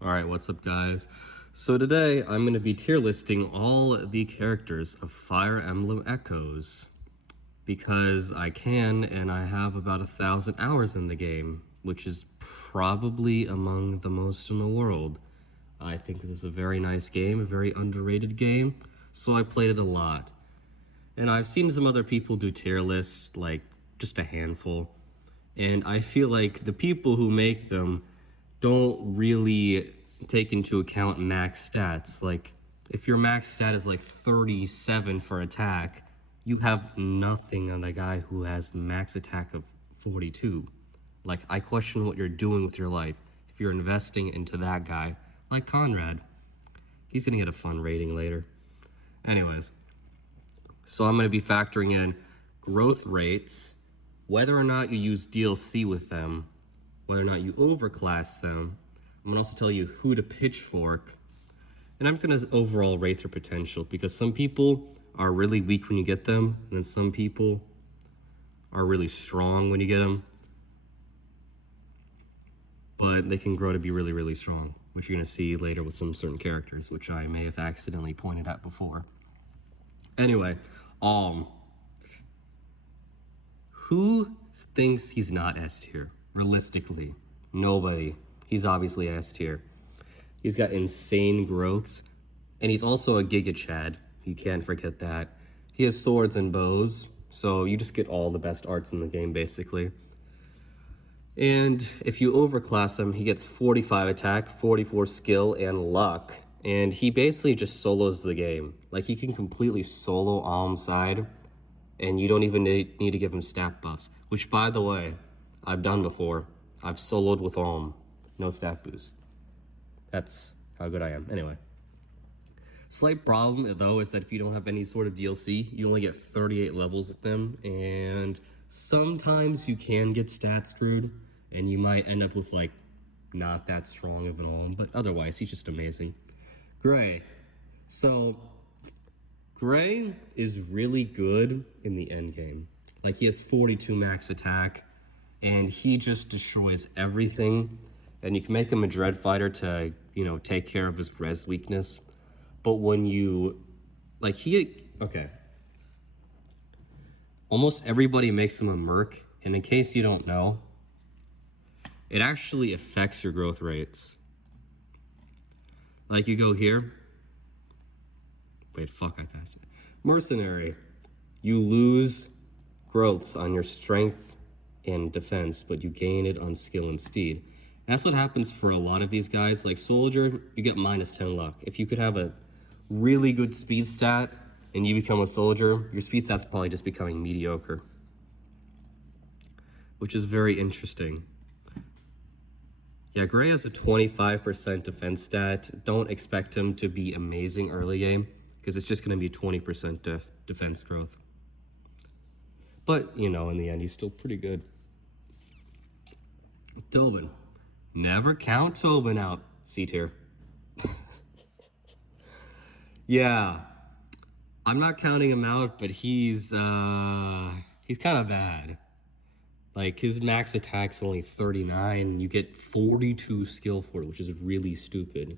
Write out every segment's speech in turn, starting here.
Alright, what's up guys? So today I'm going to be tier listing all the characters of Fire Emblem Echoes because I can, and I have about 1,000 hours in the game, which is probably among the most in the world. I think this is a very nice game, a very underrated game, so I played it a lot. And I've seen some other people do tier lists, like just a handful, and I feel like the people who make them don't really take into account max stats. Like, if your max stat is like 37 for attack, you have nothing on the guy who has max attack of 42. Like, I question what you're doing with your life if you're investing into that guy, like Conrad. He's gonna get a fun rating later. Anyways, so I'm gonna be factoring in growth rates, whether or not you use DLC with them, whether or not you overclass them. I'm gonna also tell you who to pitchfork, and I'm just gonna overall rate their potential, because some people are really weak when you get them, and then some people are really strong when you get them, but they can grow to be really, really strong, which you're gonna see later with some certain characters, which I may have accidentally pointed at before. Anyway, who thinks he's not S tier? Realistically, nobody. He's obviously S tier. He's got insane growths, and he's also a Giga Chad. You can't forget that. He has swords and bows, so you just get all the best arts in the game, basically. And if you overclass him, he gets 45 attack, 44 skill, and luck. And he basically just solos the game. Like, he can completely solo Alm's side, and you don't even need to give him stat buffs. Which, by the way, I've done before. I've soloed with Alm. No stat boost. That's how good I am. Anyway. Slight problem, though, is that if you don't have any sort of DLC, you only get 38 levels with them, and sometimes you can get stat screwed, and you might end up with, like, not that strong of an Alm, but otherwise, he's just amazing. Gray. So, Gray is really good in the end game. Like, he has 42 max attack, and he just destroys everything, and you can make him a Dread Fighter to, you know, take care of his res weakness. But when you, like, okay. Almost everybody makes him a Merc, and in case you don't know, it actually affects your growth rates. Like, you go here. Wait, fuck, I passed it. Mercenary. You lose growths on your strength and defense, but you gain it on skill and speed. That's what happens for a lot of these guys. Like Soldier, you get minus 10 luck. If you could have a really good speed stat and you become a Soldier, your speed stat's probably just becoming mediocre. Which is very interesting. Yeah, Gray has a 25% defense stat. Don't expect him to be amazing early game, because it's just going to be 20% defense growth. But, you know, in the end, he's still pretty good. Tobin. Never count Tobin out. C tier. Yeah. I'm not counting him out, but he's kind of bad. Like, his max attack's only 39, you get 42 skill for it, which is really stupid.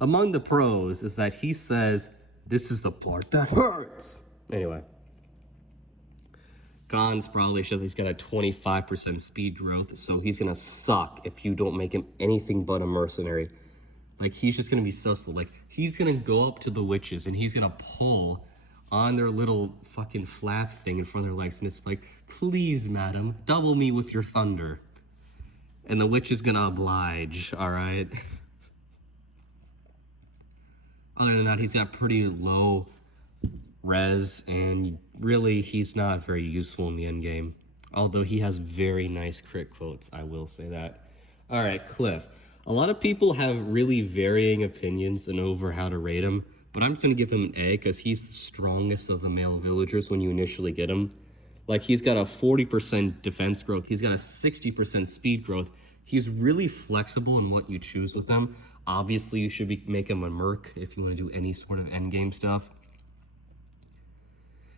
Among the pros is that he says, this is the part that hurts. Anyway. Gon's probably shows he's got a 25% speed growth, so he's gonna suck if you don't make him anything but a mercenary. Like, he's just gonna be so slow. Like, he's gonna go up to the witches and he's gonna pull on their little fucking flap thing in front of their legs, and it's like, please, madam, double me with your thunder. And the witch is gonna oblige, alright? Other than that, he's got pretty low res, and really, he's not very useful in the end game. Although he has very nice crit quotes, I will say that. Alright, Cliff. A lot of people have really varying opinions over how to rate him, but I'm just going to give him an A because he's the strongest of the male villagers when you initially get him. Like, he's got a 40% defense growth. He's got a 60% speed growth. He's really flexible in what you choose with him. Obviously, you should make him a Merc if you want to do any sort of endgame stuff.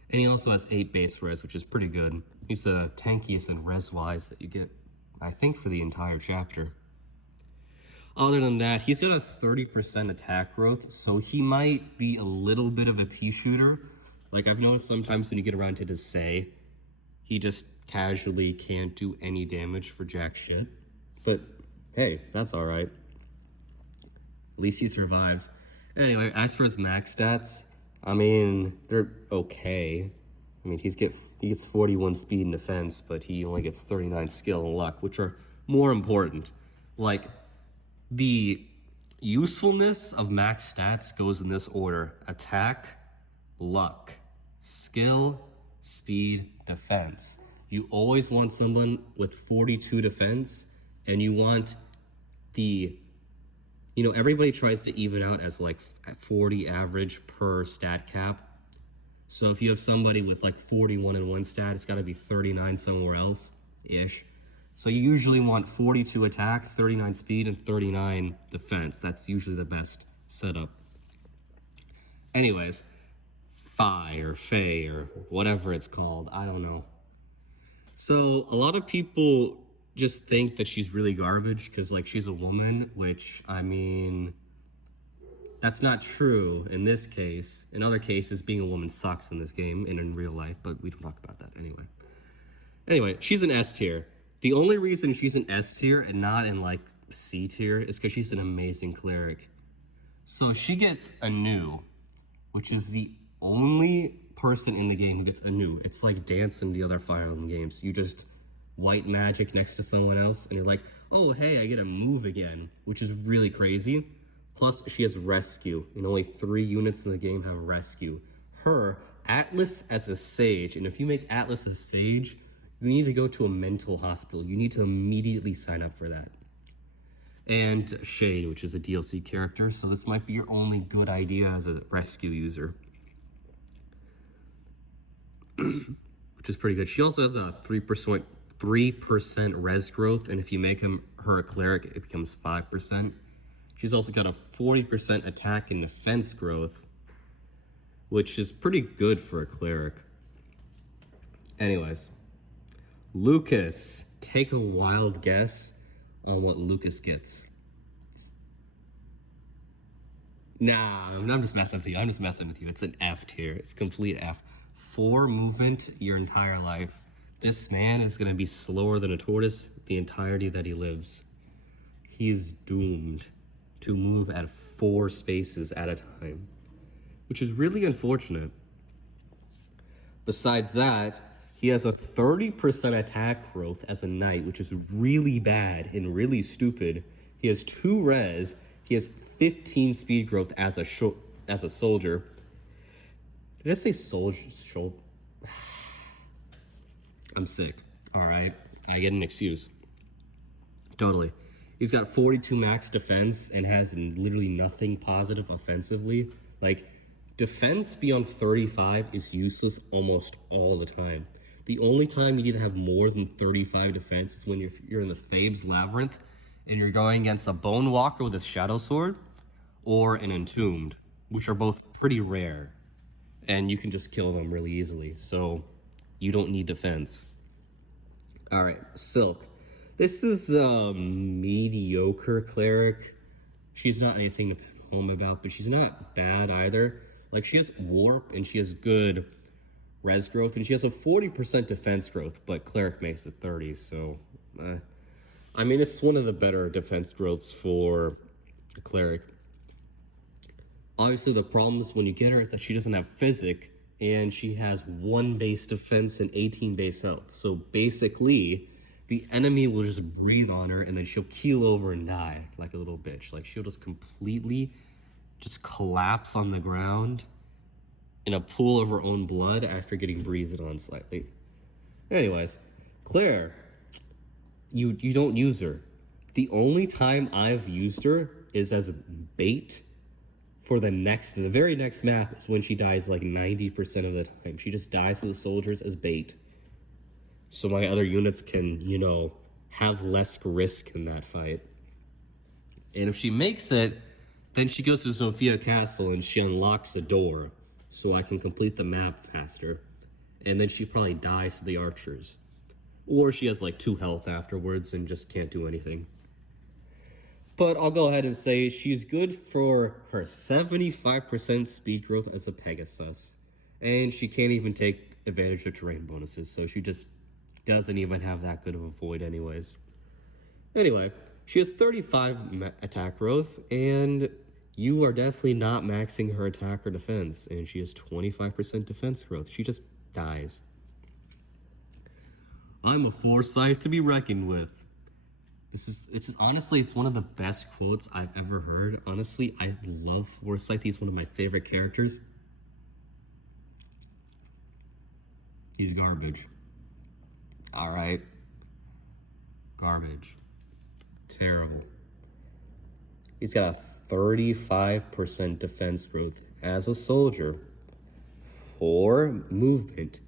And he also has 8 base res, which is pretty good. He's the tankiest and res-wise that you get, I think, for the entire chapter. Other than that, he's got a 30% attack growth, so he might be a little bit of a pea shooter. Like, I've noticed sometimes when you get around to Desay, he just casually can't do any damage for jack shit. But, hey, that's alright. At least he survives. Anyway, as for his max stats, I mean, they're okay. I mean, he gets 41 speed and defense, but he only gets 39 skill and luck, which are more important. Like, the usefulness of max stats goes in this order: attack, luck, skill, speed, defense. You always want someone with 42 defense, and you want the, everybody tries to even out as like 40 average per stat cap. So if you have somebody with like 41 in one stat, it's got to be 39 somewhere else ish. So you usually want 42 attack, 39 speed, and 39 defense. That's usually the best setup. Anyways, Fi or Fey or whatever it's called, I don't know. So a lot of people just think that she's really garbage because, like, she's a woman, which, I mean, that's not true in this case. In other cases, being a woman sucks in this game and in real life, but we don't talk about that anyway. Anyway, she's an S tier. The only reason she's an S tier and not in, like, C tier is because she's an amazing cleric. So she gets a new, which is the only person in the game who gets a new. It's like Dance in the other Fire Emblem games. You just white magic next to someone else, and you're like, oh, hey, I get a move again, which is really crazy. Plus, she has rescue, and only 3 units in the game have rescue. Her, Atlas as a sage, and if you make Atlas a sage, you need to go to a mental hospital. You need to immediately sign up for that. And Shade, which is a DLC character, so this might be your only good idea as a rescue user. Which is pretty good. She also has a 3% res growth, and if you make her a cleric, it becomes 5%. She's also got a 40% attack and defense growth, which is pretty good for a cleric. Anyways, Lucas. Take a wild guess on what Lucas gets. Nah, I'm just messing with you. It's an F tier. It's complete F. 4 movement your entire life. This man is going to be slower than a tortoise the entirety that he lives. He's doomed to move at 4 spaces at a time, which is really unfortunate. Besides that, he has a 30% attack growth as a knight, which is really bad and really stupid. He has 2 res. He has 15 speed growth as a soldier. Did I say soldier? I'm sick. All right, I get an excuse. Totally. He's got 42 max defense and has literally nothing positive offensively. Like, defense beyond 35 is useless almost all the time. The only time you need to have more than 35 defense is when you're in the Thebes Labyrinth and you're going against a Bone Walker with a Shadow Sword or an Entombed, which are both pretty rare. And you can just kill them really easily, so you don't need defense. Alright, Silk. This is a mediocre cleric. She's not anything to pen home about, but she's not bad either. Like, she has warp and she has good res growth, and she has a 40% defense growth, but cleric makes it 30, so I mean, it's one of the better defense growths for a cleric. Obviously, the problem is when you get her is that she doesn't have physic, and she has 1 base defense and 18 base health. So basically, the enemy will just breathe on her, and then she'll keel over and die like a little bitch. Like, she'll just completely just collapse on the ground in a pool of her own blood after getting breathed on slightly. Anyways, Claire, you don't use her. The only time I've used her is as a bait for the very next map is when she dies like 90% of the time. She just dies to the soldiers as bait. So my other units can, have less risk in that fight. And if she makes it, then she goes to Sophia Castle and she unlocks the door so I can complete the map faster. And then she probably dies to the archers. Or she has like 2 health afterwards and just can't do anything. But I'll go ahead and say she's good for her 75% speed growth as a Pegasus. And she can't even take advantage of terrain bonuses, so she just doesn't even have that good of a void anyways. Anyway, she has 35 attack growth, and you are definitely not maxing her attack or defense, and she has 25% defense growth. She just dies. I'm a Forsyth to be reckoned with. Honestly, it's one of the best quotes I've ever heard. Honestly, I love Forsyth. He's one of my favorite characters. He's garbage. Alright. Garbage. Terrible. He's got a 35% defense growth as a soldier. 4 movement.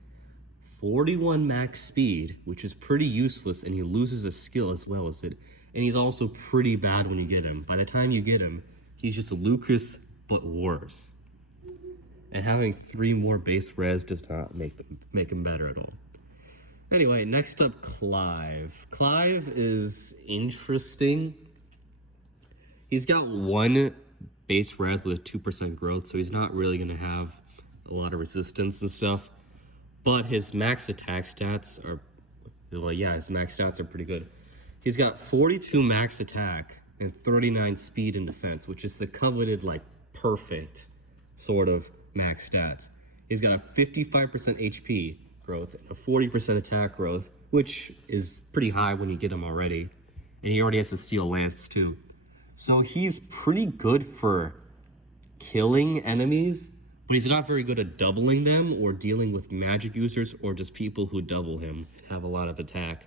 41 max speed, which is pretty useless, and he loses a skill as well as it. And he's also pretty bad when you get him. By the time you get him, he's just Lucas, but worse. And having 3 more base res does not make him better at all. Anyway, next up, Clive. Clive is interesting. He's got 1 base res with 2% growth, so he's not really going to have a lot of resistance and stuff. But his max attack stats are, well, yeah, his max stats are pretty good. He's got 42 max attack and 39 speed and defense, which is the coveted, like, perfect sort of max stats. He's got a 55% HP growth and a 40% attack growth, which is pretty high when you get him already. And he already has a steel lance, too. So he's pretty good for killing enemies, but he's not very good at doubling them or dealing with magic users or just people who double him and have a lot of attack.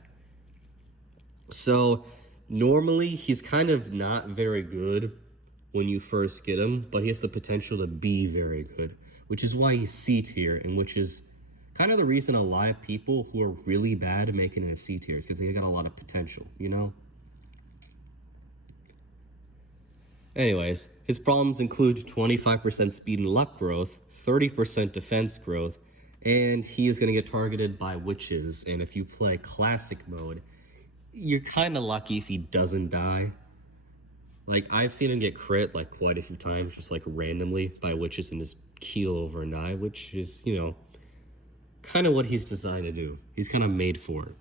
So normally he's kind of not very good when you first get him, but he has the potential to be very good, which is why he's C tier, and which is kind of the reason a lot of people who are really bad at making it a C tier is because they got a lot of potential, you know? Anyways, his problems include 25% speed and luck growth, 30% defense growth, and he is going to get targeted by witches. And if you play classic mode, you're kind of lucky if he doesn't die. Like, I've seen him get crit like quite a few times, just like randomly by witches and just keel over and die, which is, you know, kind of what he's designed to do. He's kind of made for it,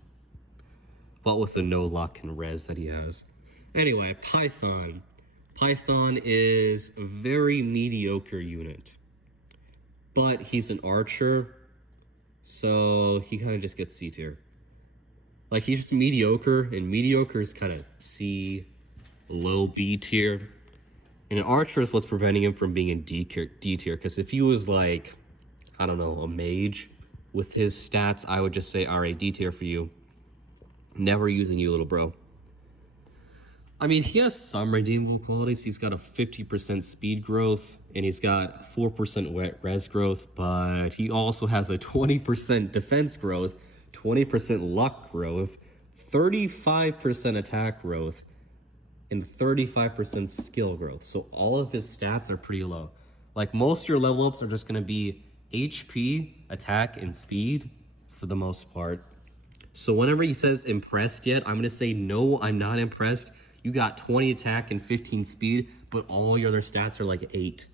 but with the no luck and res that he has. Anyway, Python. Python is a very mediocre unit, but he's an archer, so he kind of just gets C tier. Like, he's just mediocre, and mediocre is kind of C, low B tier. And an archer is what's preventing him from being in D tier, because if he was like, I don't know, a mage with his stats, I would just say, all right, D tier for you. Never using you, little bro. I mean, he has some redeemable qualities. He's got a 50% speed growth, and he's got 4% res growth, but he also has a 20% defense growth, 20% luck growth, 35% attack growth, and 35% skill growth. So all of his stats are pretty low. Like, most of your level ups are just going to be HP, attack, and speed for the most part. So whenever he says impressed yet, I'm going to say, no, I'm not impressed. You got 20 attack and 15 speed, but all your other stats are like 8.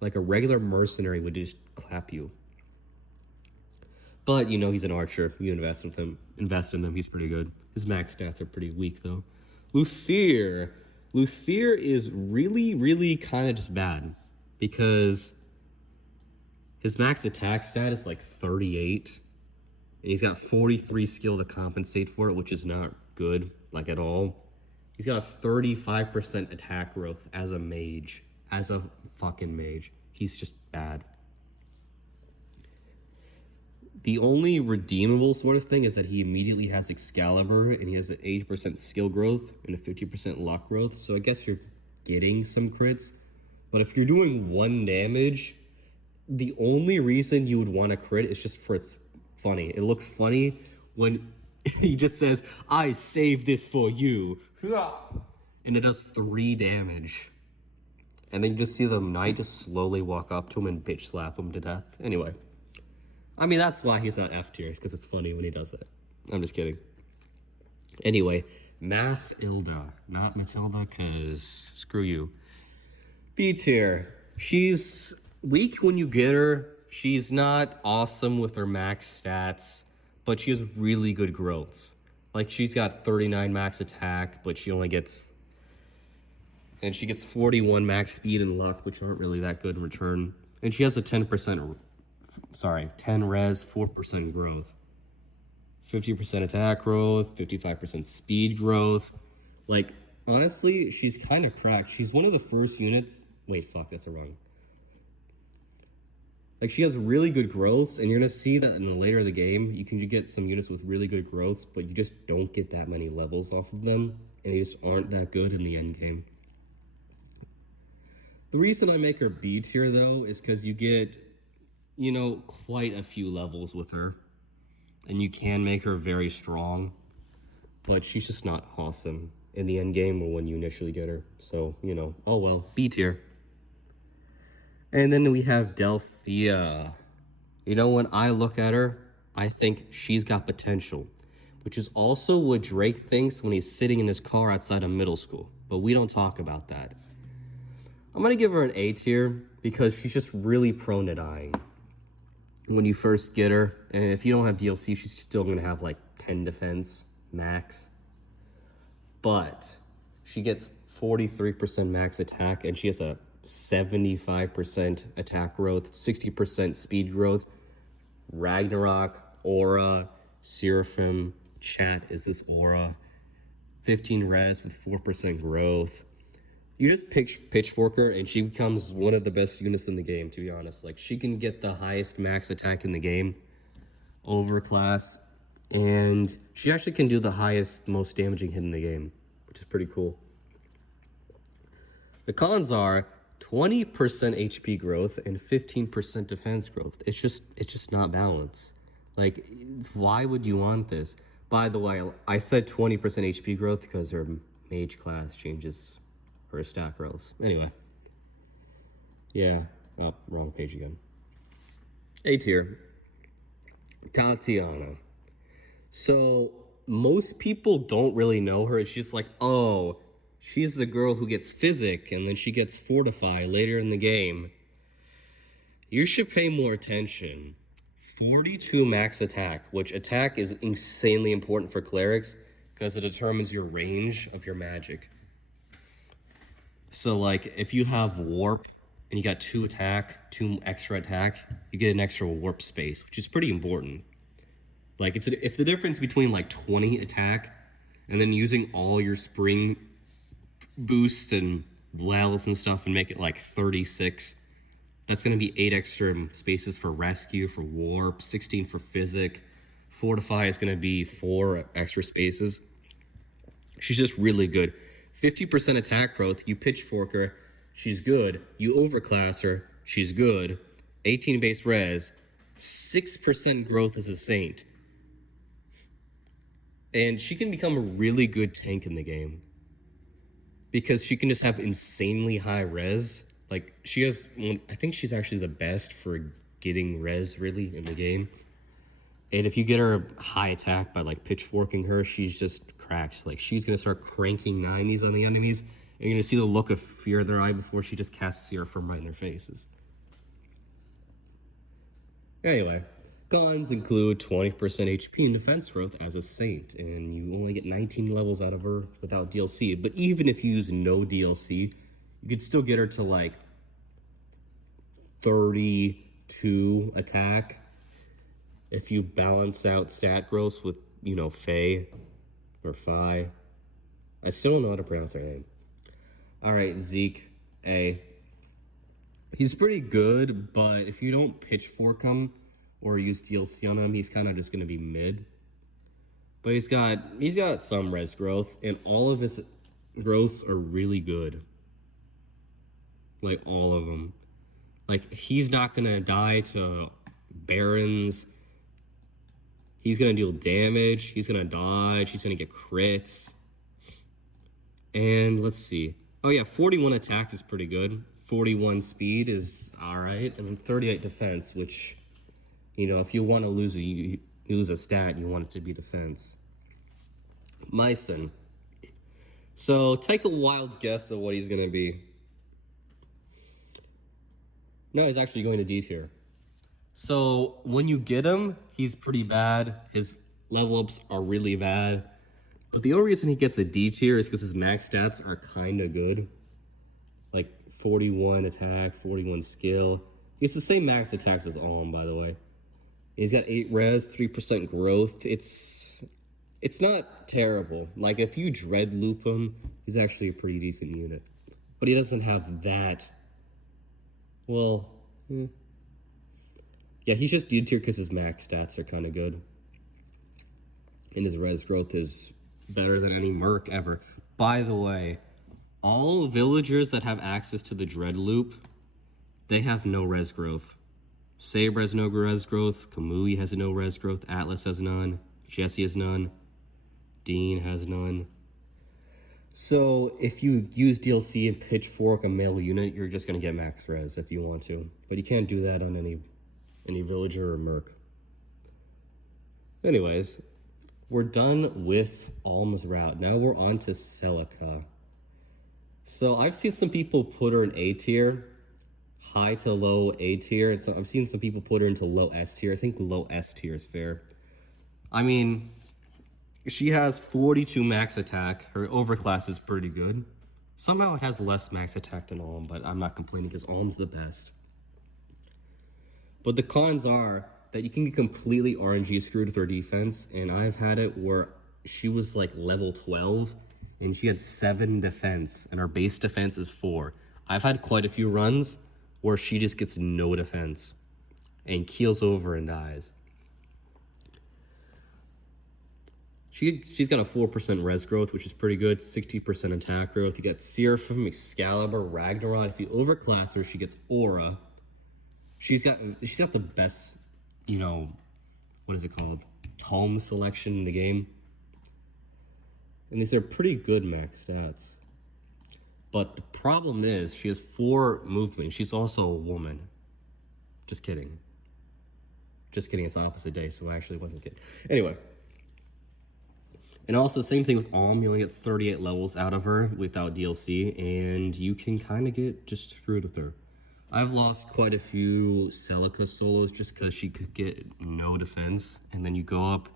Like a regular mercenary would just clap you. But, you know, he's an archer. You invest in him, he's pretty good. His max stats are pretty weak, though. Luthier. Luthier is really, really kind of just bad, because his max attack stat is like 38. And he's got 43 skill to compensate for it, which is not good, like, at all. He's got a 35% attack growth as a mage. As a fucking mage. He's just bad. The only redeemable sort of thing is that he immediately has Excalibur, and he has an 80% skill growth and a 50% luck growth. So I guess you're getting some crits. But if you're doing 1 damage, the only reason you would want to crit is just for it's funny. It looks funny when he just says, I saved this for you. And it does 3 damage. And then you just see the knight just slowly walk up to him and bitch slap him to death. Anyway. I mean, that's why he's not F tier, because it's funny when he does it. I'm just kidding. Anyway, Mathilda, not Matilda, cause screw you. B tier. She's weak when you get her. She's not awesome with her max stats, but she has really good growths. Like she's got 39 max attack, but she only gets, and she gets 41 max speed and luck, which aren't really that good in return. And she has a 10 res, 4% growth. 50% attack growth, 55% speed growth. Like, honestly, she's kind of cracked. She's one of the first units. Wait, fuck, that's wrong. Like, she has really good growths, and you're going to see that in the later of the game. You can get some units with really good growths, but you just don't get that many levels off of them, and they just aren't that good in the end game. The reason I make her B tier, though, is because you get, you know, quite a few levels with her. And you can make her very strong, but she's just not awesome in the end game or when you initially get her. So, you know, oh well, B tier. And then we have Delphia. You know, when I look at her, I think she's got potential, which is also what Drake thinks when he's sitting in his car outside of middle school. But we don't talk about that. I'm going to give her an A tier because she's just really prone to dying when you first get her. And if you don't have DLC, she's still going to have like 10 defense max. But she gets 43% max attack, and she has a 75% attack growth, 60% speed growth. Ragnarok, Aura, Seraphim, Chat is this Aura. 15 res with 4% growth. You just pitchfork her, and she becomes one of the best units in the game, to be honest. Like, she can get the highest max attack in the game, overclass, and she actually can do the highest, most damaging hit in the game, which is pretty cool. The cons are 20% HP growth and 15% defense growth. It's just not balanced. Like, why would you want this? By the way, I said 20% HP growth because her mage class changes her stat growths. Anyway. Yeah. Oh, wrong page again. A tier. Tatiana. So, most people don't really know her. It's just like, oh, she's the girl who gets Physic, and then she gets Fortify later in the game. You should pay more attention. 42 max attack, which attack is insanely important for clerics because it determines your range of your magic. So, like, if you have Warp and you got 2 attack, 2 extra attack, you get an extra Warp space, which is pretty important. Like, it's the difference between, like, 20 attack and then using all your spring boosts and wells and stuff and make it, like, 36. That's going to be 8 extra spaces for Rescue, for Warp, 16 for Physic. Fortify is going to be 4 extra spaces. She's just really good. 50% attack growth, you pitchfork her, she's good. You overclass her, she's good. 18 base res, 6% growth as a saint. And she can become a really good tank in the game. Because she can just have insanely high res. Like, she has, I think she's actually the best for getting res, really, in the game. And if you get her high attack by, like, pitchforking her, she's just cracks. Like, she's going to start cranking 90s on the enemies, and you're going to see the look of fear in their eye before she just casts Seraphim right in their faces. Anyway, cons include 20% HP and defense growth as a saint, and you only get 19 levels out of her without DLC. But even if you use no DLC, you could still get her to, like, 32 attack if you balance out stat growth with, you know, Faye or Phi. I still don't know how to pronounce her name. Alright, Zeke, A. He's pretty good, but if you don't pitchfork him or use DLC on him, he's kind of just going to be mid. But he's got some res growth, and all of his growths are really good. Like, all of them. Like, he's not going to die to Barons. He's going to deal damage. He's going to dodge. He's going to get crits. And let's see. Oh, yeah, 41 attack is pretty good. 41 speed is all right. And then 38 defense, which, you know, if you want to lose a stat, you want it to be defense. Myson. So take a wild guess of what he's going to be. No, he's actually going to D tier. So when you get him, he's pretty bad. His level ups are really bad. But the only reason he gets a D tier is because his max stats are kind of good. Like 41 attack, 41 skill. He has the same max attacks as Alm, by the way. He's got 8 res, 3% growth. It's not terrible. Like, if you dread loop him, he's actually a pretty decent unit. But he doesn't have that. Well, yeah, he's just D tier because his max stats are kind of good. And his res growth is better than any merc ever. By the way, all villagers that have access to the dread loop, they have no res growth. Sabre has no res growth, Kamui has no res growth, Atlas has none, Jesse has none, Dean has none. So if you use DLC and pitchfork a male unit, you're just gonna get max res if you want to. But you can't do that on any villager or merc. Anyways, we're done with Alm's route. Now we're on to Celica. So I've seen some people put her in A tier. High to low A tier. So I've seen some people put her into low S tier. I think low S tier is fair. I mean, she has 42 max attack. Her overclass is pretty good. Somehow it has less max attack than Alm, but I'm not complaining because Alm's the best. But the cons are that you can get completely RNG screwed with her defense, and I've had it where she was like level 12 and she had 7 defense and her base defense is 4. I've had quite a few runs where she just gets no defense and keels over and dies. She's got a 4% res growth, which is pretty good, 60% attack growth. You got Seraphim, Excalibur, Ragnarok. If you overclass her, she gets Aura. She's got the best, you know, what is it called? Tome selection in the game. And these are pretty good max stats. But the problem is, she has 4 movement. She's also a woman. Just kidding. Just kidding, it's the opposite day, so I actually wasn't kidding. Anyway. And also, same thing with Alm. You only get 38 levels out of her without DLC, and you can kind of get just screwed with her. I've lost quite a few Celica solos just because she could get no defense. And then you go up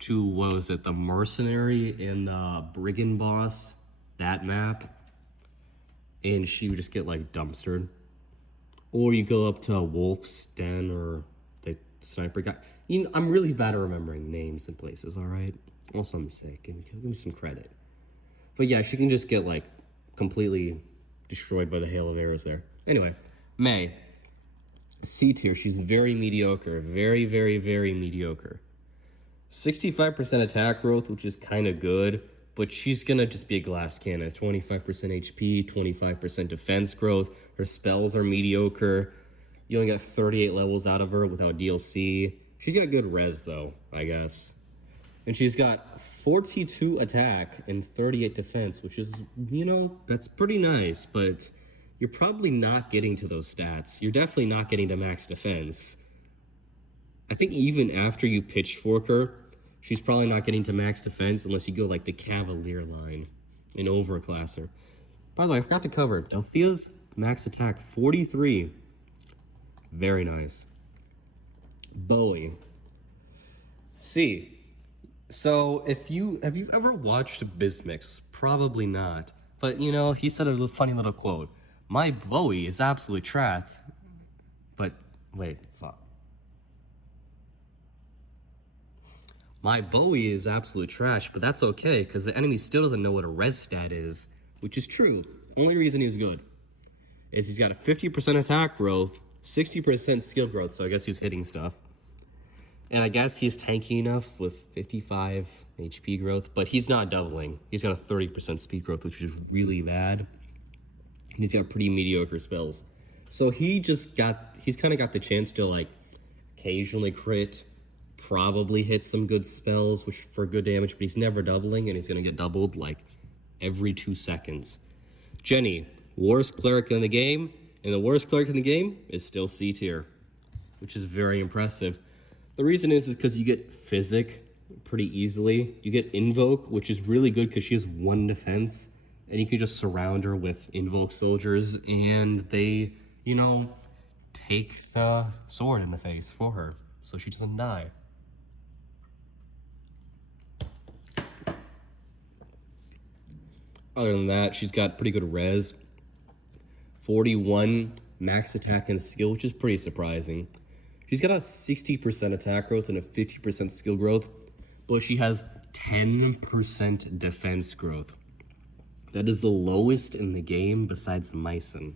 to, what was it, the Mercenary and the Brigand boss, that map. And she would just get like dumpstered. Or you go up to Wolf's Den or the sniper guy. You know, I'm really bad at remembering names and places, alright? Also, I'm sick. Give me some credit. But yeah, she can just get like completely destroyed by the hail of arrows there. Anyway, May. C tier. She's very mediocre. Very, very, very mediocre. 65% attack growth, which is kind of good. But she's gonna just be a glass cannon. 25% HP, 25% defense growth. Her spells are mediocre. You only got 38 levels out of her without DLC. She's got good res though, I guess. And she's got 42 attack and 38 defense, which is, you know, that's pretty nice. But you're probably not getting to those stats. You're definitely not getting to max defense. I think even after you pitchfork her, she's probably not getting to max defense unless you go like the Cavalier line and overclass her. By the way, I forgot to cover Delphia's max attack 43. Very nice. Bowie. C. So have you ever watched Bismix? Probably not. But you know, he said a funny little quote. My Bowie is absolute trash. But wait, fuck. My Bowie is absolute trash, but that's okay, because the enemy still doesn't know what a res stat is, which is true. Only reason he's good is he's got a 50% attack growth, 60% skill growth, so I guess he's hitting stuff. And I guess he's tanky enough with 55 HP growth, but he's not doubling. He's got a 30% speed growth, which is really bad. And he's got pretty mediocre spells. So he's kind of got the chance to like occasionally crit, probably hit some good spells, which for good damage, but he's never doubling, and he's gonna get doubled like every 2 seconds. Jenny, worst cleric in the game, and the worst cleric in the game is still C tier, which is very impressive. The reason is because you get Physic, pretty easily. You get Invoke, which is really good because she has 1 defense, and you can just surround her with Invoke soldiers, and they, you know, take the sword in the face for her, so she doesn't die. Other than that, she's got pretty good res. 41 max attack and skill, which is pretty surprising. She's got a 60% attack growth and a 50% skill growth, but she has 10% defense growth. That is the lowest in the game besides Mycen.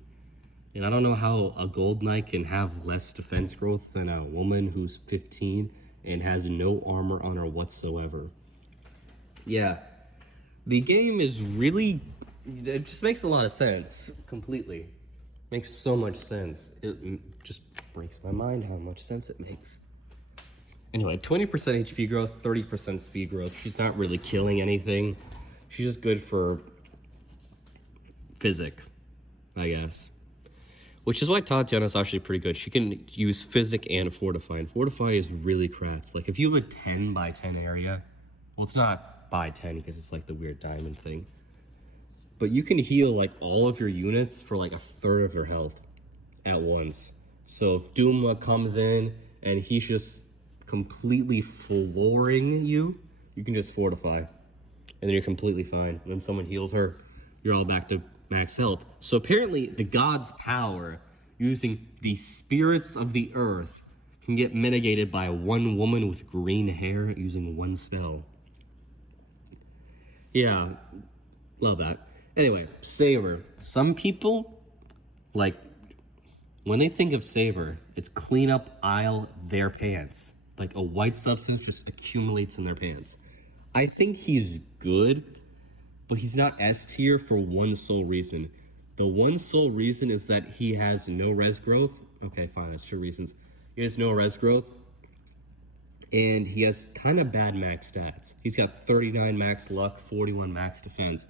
And I don't know how a gold knight can have less defense growth than a woman who's 15 and has no armor on her whatsoever. Yeah, the game is really, it just makes a lot of sense, completely. Makes so much sense. It just breaks my mind how much sense it makes. Anyway, 20% HP growth, 30% speed growth. She's not really killing anything. She's just good for physic, I guess. Which is why Tatiana's actually pretty good. She can use physic and fortify. And fortify is really cracked. Like if you have a 10 by 10 area, well, it's not by 10 because it's like the weird diamond thing. But you can heal like all of your units for like a third of their health at once. So if Duma comes in and he's just completely flooring you, you can just fortify. And then you're completely fine. And then someone heals her, you're all back to max health. So apparently the god's power using the spirits of the earth can get mitigated by 1 woman with green hair using 1 spell. Yeah, love that. Anyway, Saber. Some people, like, when they think of Saber, it's clean up aisle their pants. Like a white substance just accumulates in their pants. I think he's good, but he's not S tier for one sole reason. The one sole reason is that he has no res growth. Okay, fine, that's 2 reasons. He has no res growth, and he has kind of bad max stats. He's got 39 max luck, 41 max defense.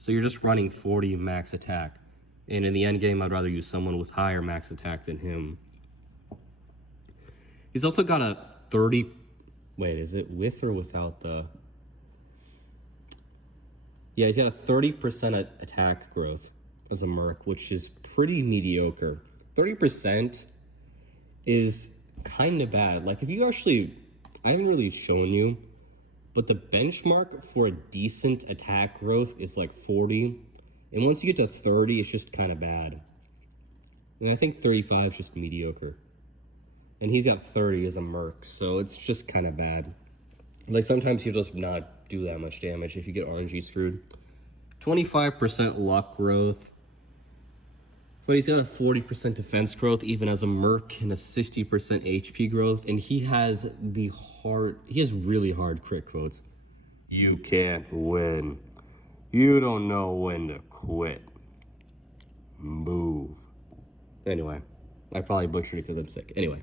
So you're just running 40 max attack. And in the end game, I'd rather use someone with higher max attack than him. He's also got a 30... Wait, is it with or without the... Yeah, he's got a 30% attack growth as a merc, which is pretty mediocre. 30% is kind of bad. Like, if you actually... I haven't really shown you, but the benchmark for a decent attack growth is like 40. And once you get to 30, it's just kind of bad. And I think 35 is just mediocre. And he's got 30 as a merc, so it's just kind of bad. Like, sometimes he'll just not do that much damage if you get RNG screwed. 25% luck growth. But he's got a 40% defense growth even as a merc and a 60% HP growth. And he has really hard crit quotes. You can't win. You don't know when to quit. Move. Anyway, I probably butchered it because I'm sick. Anyway,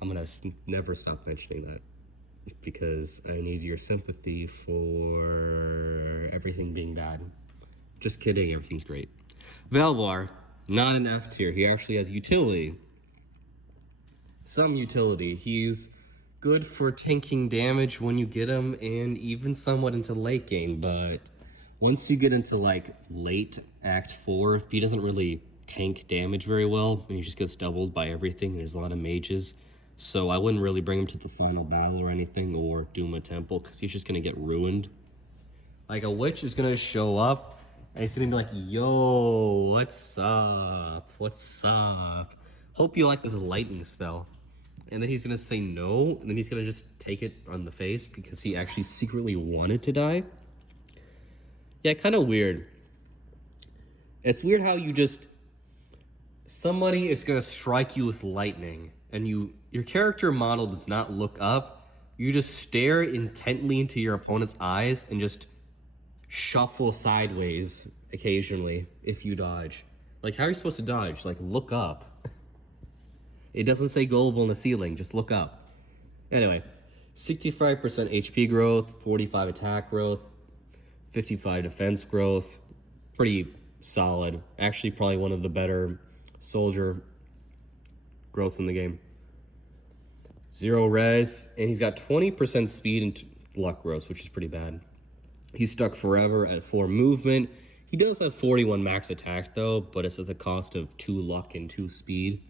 I'm gonna never stop mentioning that because I need your sympathy for everything being bad. Just kidding, everything's great. Valvar, not an F tier. He actually has utility. Some utility. He's good for tanking damage when you get him and even somewhat into late game, but once you get into like late Act 4, he doesn't really tank damage very well and he just gets doubled by everything. There's a lot of mages. So I wouldn't really bring him to the final battle or anything or Duma Temple because he's just going to get ruined. Like a witch is going to show up and he's going to be like, yo, what's up? What's up? Hope you like this lightning spell. And then he's going to say no, and then he's going to just take it on the face because he actually secretly wanted to die. Yeah, kind of weird. It's weird how you just... Somebody is going to strike you with lightning, and your character model does not look up. You just stare intently into your opponent's eyes and just shuffle sideways occasionally if you dodge. Like, how are you supposed to dodge? Like, look up. It doesn't say gullible in the ceiling, just look up. Anyway, 65% HP growth, 45 attack growth, 55 defense growth. Pretty solid. Actually, probably one of the better soldier growths in the game. 0 res, and he's got 20% speed and luck growth, which is pretty bad. He's stuck forever at 4 movement. He does have 41 max attack though, but it's at the cost of 2 luck and 2 speed.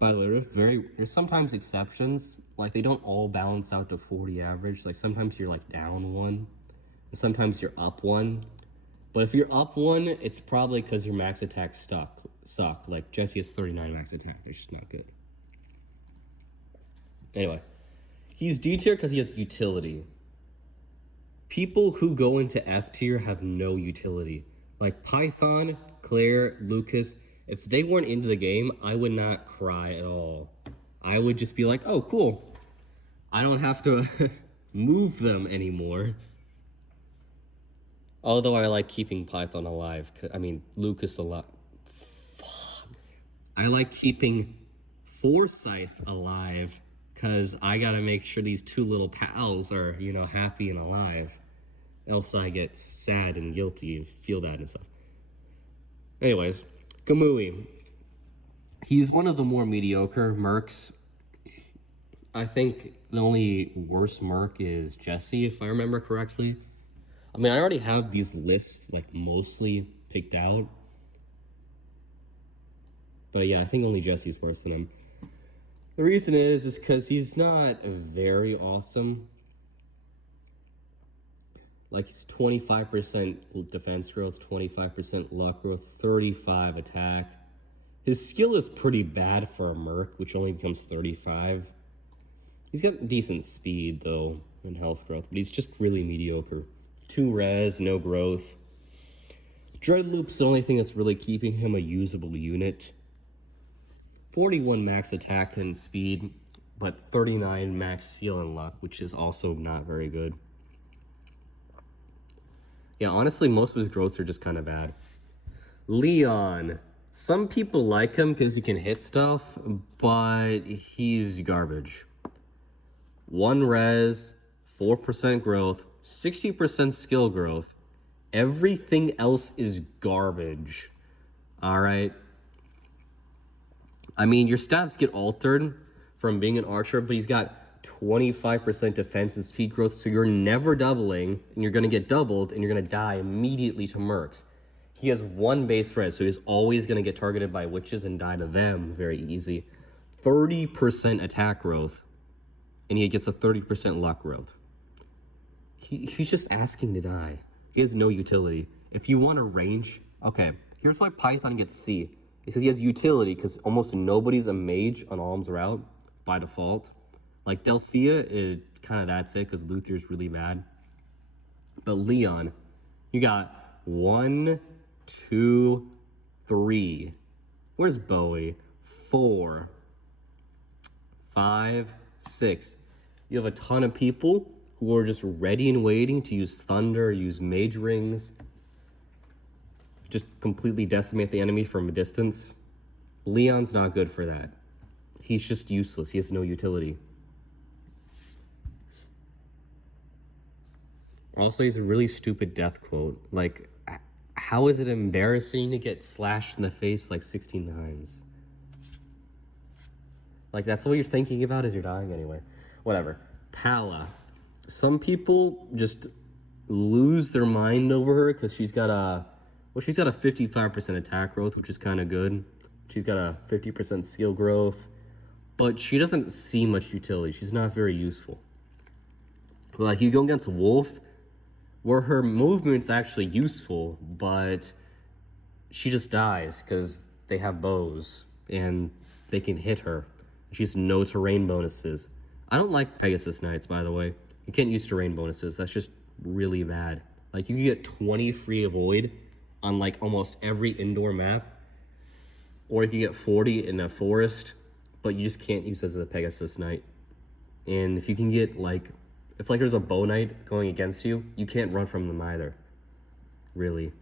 By the way, there's sometimes exceptions. Like, they don't all balance out to 40 average. Like, sometimes you're like down 1, and sometimes you're up 1. But if you're up 1, it's probably because your max attacks suck. Like, Jesse has 39 max attack. They're just not good. Anyway, he's D tier because he has utility. People who go into F tier have no utility. Like Python, Claire, Lucas, if they weren't into the game, I would not cry at all. I would just be like, oh, cool. I don't have to move them anymore. Although I like keeping Python alive. I mean, Lucas alive. I like keeping Forsyth alive because I gotta make sure these 2 little pals are, you know, happy and alive. Else I get sad and guilty and feel that and stuff. Anyways, Kamui. He's one of the more mediocre mercs. I think the only worst merc is Jesse, if I remember correctly. I mean, I already have these lists, like, mostly picked out. But yeah, I think only Jesse's worse than him. The reason is because he's not very awesome. Like, he's 25% defense growth, 25% luck growth, 35 attack. His skill is pretty bad for a merc, which only becomes 35. He's got decent speed, though, and health growth, but he's just really mediocre. 2 res, no growth. Dreadloop's the only thing that's really keeping him a usable unit. 41 max attack and speed, but 39 max seal and luck, which is also not very good. Yeah, honestly, most of his growths are just kind of bad. Leon. Some people like him because he can hit stuff, but he's garbage. 1 res, 4% growth, 60% skill growth. Everything else is garbage. Alright? I mean, your stats get altered from being an archer, but he's got 25% defense and speed growth, so you're never doubling, and you're going to get doubled, and you're going to die immediately to mercs. He has 1 base res, so he's always going to get targeted by witches and die to them very easy. 30% attack growth, and he gets a 30% luck growth. He's just asking to die. He has no utility. If you want a range, okay, here's why Python gets C. It says he has utility because almost nobody's a mage on Alm's route by default. Like Delphia, that's it because Luthier's really bad. But Leon, you got 1, 2, 3. Where's Bowie? 4, 5, 6. You have a ton of people who are just ready and waiting to use Thunder, use Mage Rings, just completely decimate the enemy from a distance. Leon's not good for that. He's just useless. He has no utility. Also, he's a really stupid death quote. Like, how is it embarrassing to get slashed in the face like 16 times? Like, that's what you're thinking about as you're dying anyway. Whatever. Pala. Some people just lose their mind over her because she's got a 55% attack growth, which is kind of good. She's got a 50% skill growth, but she doesn't see much utility. She's not very useful. Like, you go against Wolf, where her movement's actually useful, but she just dies because they have bows and they can hit her. She has no terrain bonuses. I don't like Pegasus Knights, by the way. You can't use terrain bonuses. That's just really bad. Like, you can get 20 free avoid on like almost every indoor map, or you can get 40 in a forest, but you just can't use as a Pegasus Knight. And if you can get if there's a bow knight going against you, you can't run from them either. Really.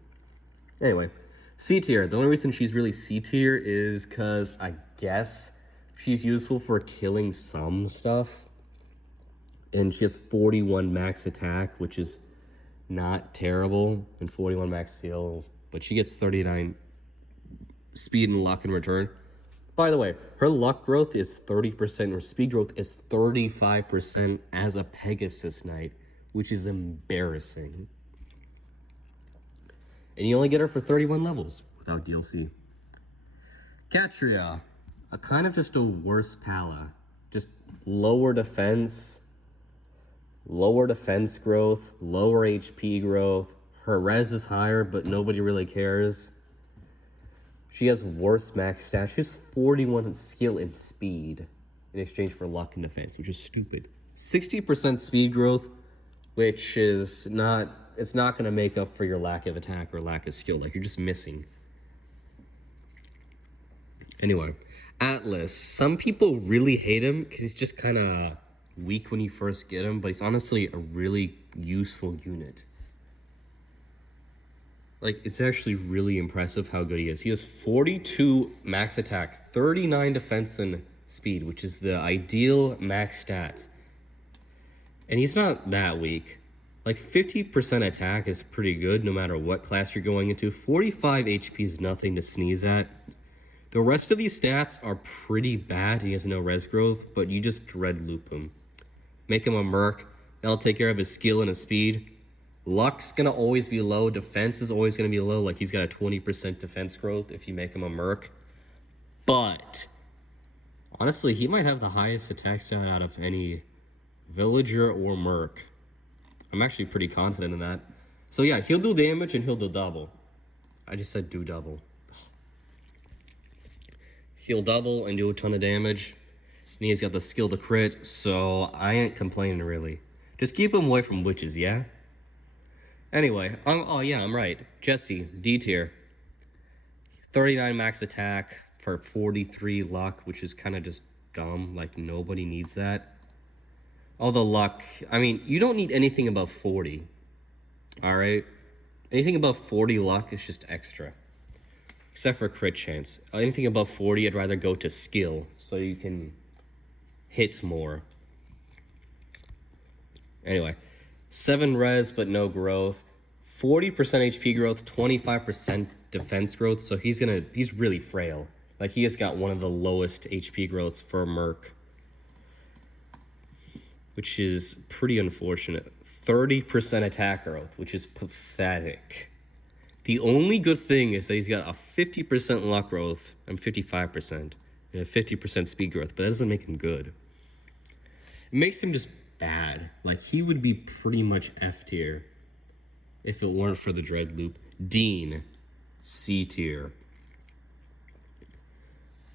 Anyway, C tier. The only reason she's really C tier is because I guess she's useful for killing some stuff. And she has 41 max attack, which is not terrible, and 41 max skill, but she gets 39 speed and luck in return. By the way, her luck growth is 30%, her speed growth is 35% as a Pegasus Knight, which is embarrassing. And you only get her for 31 levels without DLC. Katria, a kind of just a worse Pala. Just lower defense growth, lower HP growth. Her res is higher, but nobody really cares. She has worse max stats. She has 41 skill and speed in exchange for luck and defense, which is stupid. 60% speed growth, which is not, it's not going to make up for your lack of attack or lack of skill. Like, you're just missing. Anyway, Atlas. Some people really hate him because he's just kind of weak when you first get him, but he's honestly a really useful unit. Like, it's actually really impressive how good he is. He has 42 max attack, 39 defense and speed, which is the ideal max stats. And he's not that weak. Like, 50% attack is pretty good no matter what class you're going into. 45 HP is nothing to sneeze at. The rest of these stats are pretty bad. He has no res growth, but you just dread loop him. Make him a merc. That'll take care of his skill and his speed. Luck's gonna always be low. Defense is always gonna be low. Like, he's got a 20% defense growth if you make him a merc. But honestly, he might have the highest attack stat out of any villager or merc. I'm actually pretty confident in that. So yeah, he'll do damage and he'll do double. I just said do double. He'll double and do a ton of damage. And he's got the skill to crit, so I ain't complaining really. Just keep him away from witches, yeah? Anyway, oh yeah, I'm right. Jesse, D tier. 39 max attack for 43 luck, which is kind of just dumb. Like, nobody needs that. All the luck, I mean, you don't need anything above 40. Alright? Anything above 40 luck is just extra. Except for crit chance. Anything above 40, I'd rather go to skill, so you can hit more. Anyway, 7 res but no growth, 40% HP growth, 25% defense growth, so he's really frail. Like, he has got one of the lowest HP growths for a merc, which is pretty unfortunate. 30% attack growth, which is pathetic. The only good thing is that he's got a 50% luck growth and 55%, and a 50% speed growth, but that doesn't make him good. It makes him just bad. Like, he would be pretty much F tier if it weren't for the dread loop. Dean, C tier.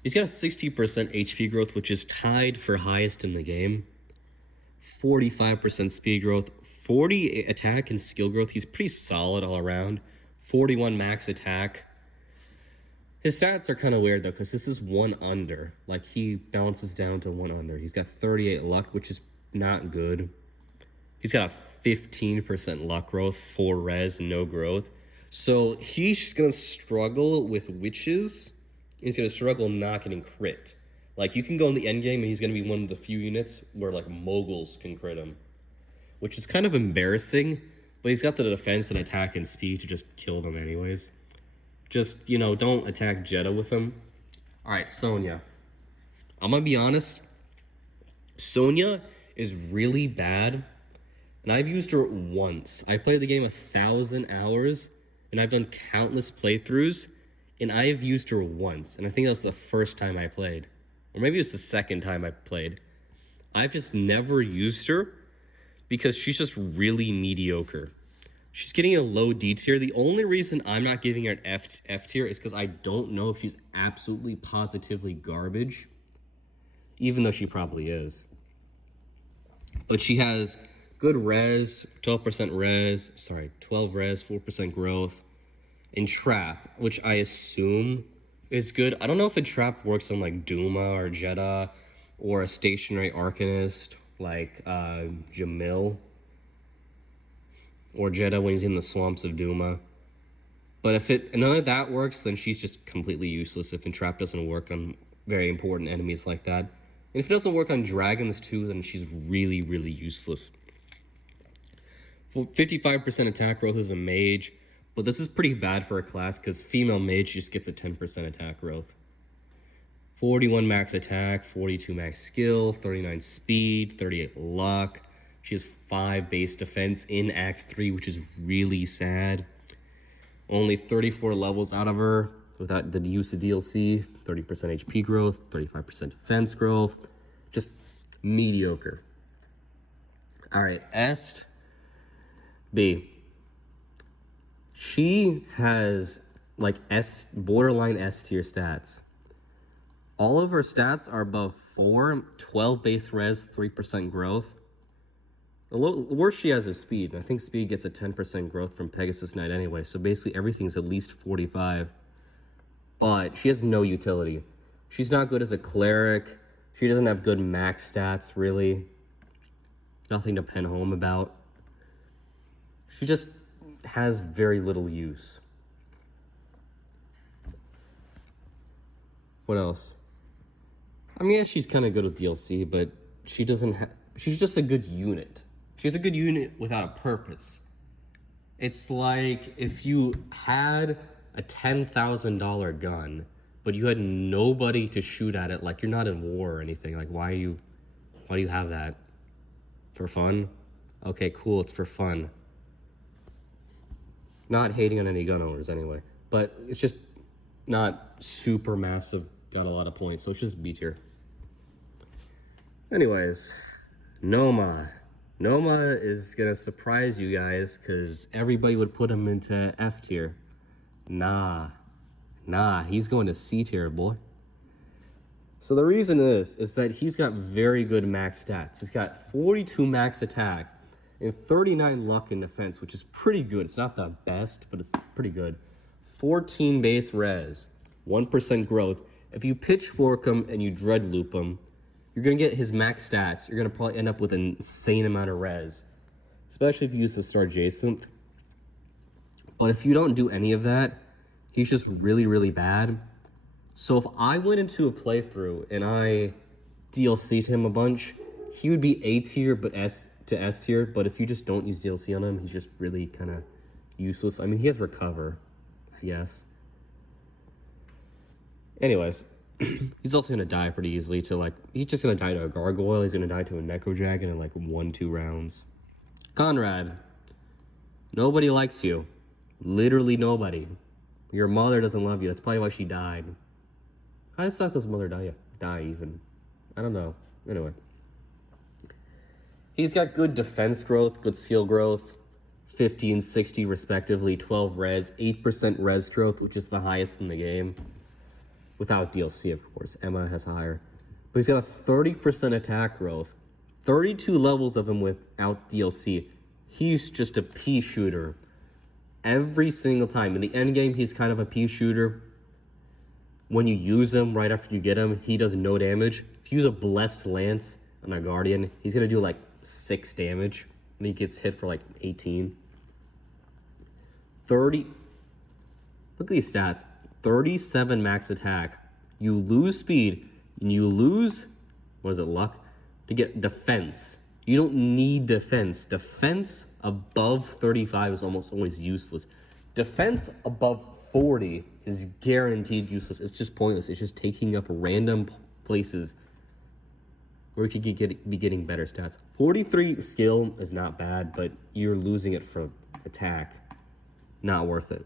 He's got a 60% HP growth, which is tied for highest in the game. 45% speed growth, 40 attack and skill growth. He's pretty solid all around. 41 max attack. His stats are kind of weird though, because this is 1 under. Like, he balances down to 1 under. He's got 38 luck, which is not good. He's got a 15% luck growth, 4 res, no growth. So he's gonna struggle with witches. He's gonna struggle not getting crit. Like, you can go in the end game and he's gonna be one of the few units where, like, moguls can crit him, which is kind of embarrassing. But he's got the defense and attack and speed to just kill them anyways. Just, you know, don't attack Jeddah with him. Alright, Sonya. I'm gonna be honest. Sonya is really bad. And I've used her once. I played the game 1,000 hours. And I've done countless playthroughs. And I have used her once. And I think that was the first time I played. Or maybe it was the second time I played. I've just never used her, because she's just really mediocre. She's getting a low D tier. The only reason I'm not giving her an F tier is because I don't know if she's absolutely positively garbage, even though she probably is. But she has good res, 12 res, 4% growth, and trap, which I assume is good. I don't know if a trap works on, like, Duma or Jeddah, or a stationary Arcanist like Jamil, or Jeddah when he's in the swamps of Duma. But if none of that works, then she's just completely useless if Entrap doesn't work on very important enemies like that. And if it doesn't work on dragons too, then she's really, really useless. 55% attack growth is a mage, but this is pretty bad for a class because female mage just gets a 10% attack growth. 41 max attack, 42 max skill, 39 speed, 38 luck. She has 5 base defense in Act 3, which is really sad. Only 34 levels out of her without the use of DLC. 30% HP growth, 35% defense growth. Just mediocre. Alright, Est B. She has like borderline S tier stats. All of her stats are above 4, 12 base res, 3% growth. The worst she has is speed. I think speed gets a 10% growth from Pegasus Knight anyway, so basically everything's at least 45. But she has no utility. She's not good as a cleric. She doesn't have good max stats, really. Nothing to pen home about. She just has very little use. What else? I mean, yeah, she's kind of good with DLC, but she doesn't have... She's just a good unit. She's a good unit without a purpose. It's like if you had a $10,000 gun, but you had nobody to shoot at it, like you're not in war or anything. Like, why do you have that? For fun? Okay, cool, it's for fun. Not hating on any gun owners anyway, but it's just not super massive, got a lot of points, so it's just B tier. Anyways, Noma. Noma is gonna surprise you guys because everybody would put him into F tier. Nah, he's going to C tier, boy. So the reason is that he's got very good max stats. He's got 42 max attack and 39 luck and defense, which is pretty good. It's not the best, but it's pretty good. 14 base res, 1% growth. If you pitchfork him and you dread loop him, you're gonna get his max stats. You're gonna probably end up with an insane amount of res, especially if you use the Star Jacinth. But if you don't do any of that, he's just really, really bad. So if I went into a playthrough and I DLC'd him a bunch, he would be A tier but S tier. But if you just don't use DLC on him, he's just really kind of useless. I mean, he has recover, I guess. Anyways, he's also gonna die pretty easily to like, he's just gonna die to a gargoyle, he's gonna die to a necro dragon in like 1-2 rounds. Conrad, nobody likes you. Literally nobody. Your mother doesn't love you, that's probably why she died. How did Sokka's mother die even? I don't know. Anyway. He's got good defense growth, good seal growth, 50 and 60 respectively, 12 res, 8% res growth, which is the highest in the game. Without DLC, of course. Emma has higher. But he's got a 30% attack growth. 32 levels of him without DLC. He's just a pea shooter. Every single time. In the end game, he's kind of a pea shooter. When you use him right after you get him, he does no damage. If you use a Blessed Lance on a Guardian, he's going to do like 6 damage. And he gets hit for like 18. 30. Look at these stats. 37 max attack. You lose speed, and you lose, what is it, luck? To get defense. You don't need defense. Defense above 35 is almost always useless. Defense above 40 is guaranteed useless. It's just pointless. It's just taking up random places where you could be getting better stats. 43 skill is not bad, but you're losing it for attack. Not worth it.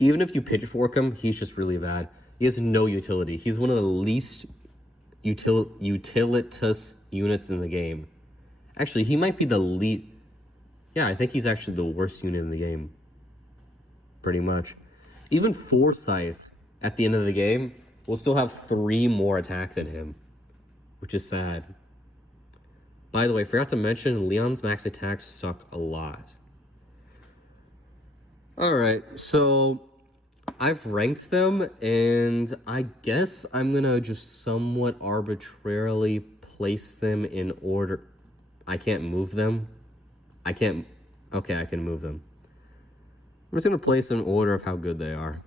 Even if you pitchfork him, he's just really bad. He has no utility. He's one of the least utilitous units in the game. Actually, he might be the least... Yeah, I think he's actually the worst unit in the game. Pretty much. Even Forsyth, at the end of the game, will still have 3 more attack than him. Which is sad. By the way, forgot to mention, Leon's max attacks suck a lot. Alright, so I've ranked them, and I guess I'm gonna just somewhat arbitrarily place them in order. I can't move them. Okay, I can move them. I'm just gonna place them in order of how good they are.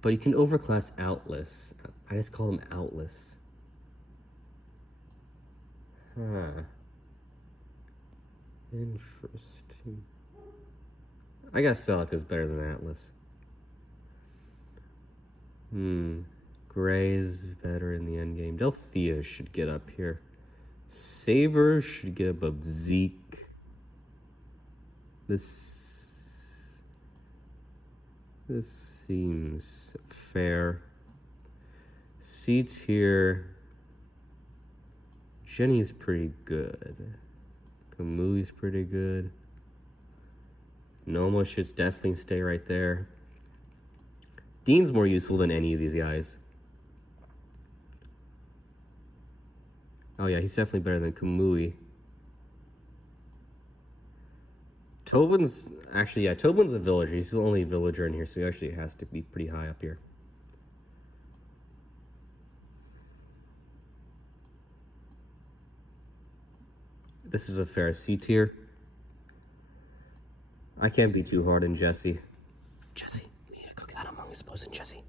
But you can overclass Outless. I just call them Outless. Huh. Interesting. I guess Celica's better than Atlas. Gray's better in the end game. Delthea should get up here. Saber should get above Zeke. This seems fair. C tier. Jenny's pretty good. Kamui's pretty good. Noma should definitely stay right there. Dean's more useful than any of these guys. Oh yeah, he's definitely better than Kamui. Tobin's actually, yeah, Tobin's a villager. He's the only villager in here, so he actually has to be pretty high up here. This is a fair C tier. I can't be too hard on Jesse. Jesse, we need to cook that Among Us poison, Jesse.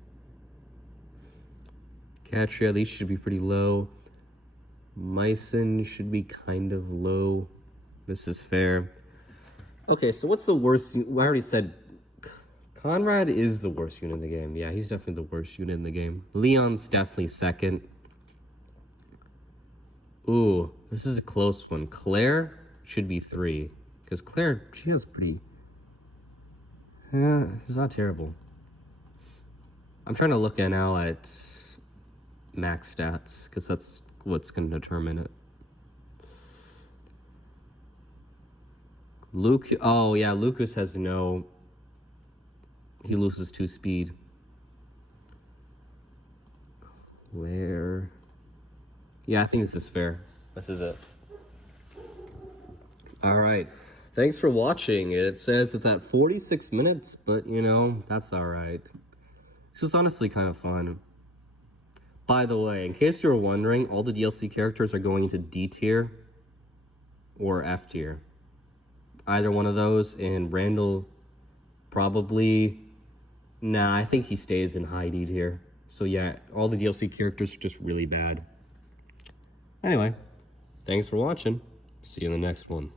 Katria, these should be pretty low. Myson should be kind of low. This is fair. Okay, so what's the worst? I already said Conrad is the worst unit in the game. Yeah, he's definitely the worst unit in the game. Leon's definitely second. Ooh, this is a close one. Claire should be 3. Because Claire, she has pretty... Yeah, it's not terrible. I'm trying to look at now at max stats, because that's what's going to determine it. Luke, oh yeah, Lucas has no... He loses 2 speed. Claire... Yeah, I think this is fair. This is it. Alright. Thanks for watching. It says it's at 46 minutes, but you know, that's alright. This was honestly kind of fun. By the way, in case you were wondering, all the DLC characters are going into D tier or F tier. Either one of those, and Randall probably... Nah, I think he stays in high D tier. So yeah, all the DLC characters are just really bad. Anyway, thanks for watching. See you in the next one.